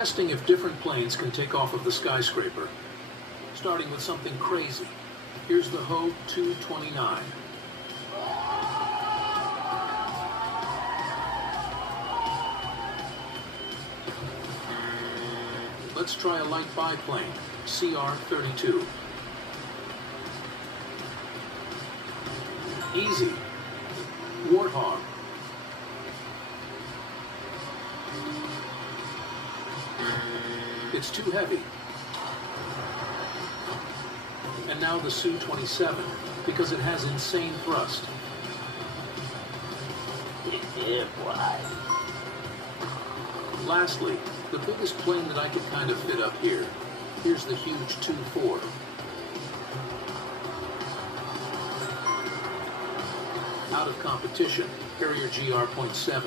Testing if different planes can take off of the skyscraper. Starting with something crazy. Here's the Ho 229. Let's try a light biplane, CR-32. Easy. Warthog. It's too heavy. And now the Su-27, because it has insane thrust. Yeah, boy. Lastly, the biggest plane that I could kind of fit up here. Here's the huge Tu-4. Out of competition, Harrier GR.7.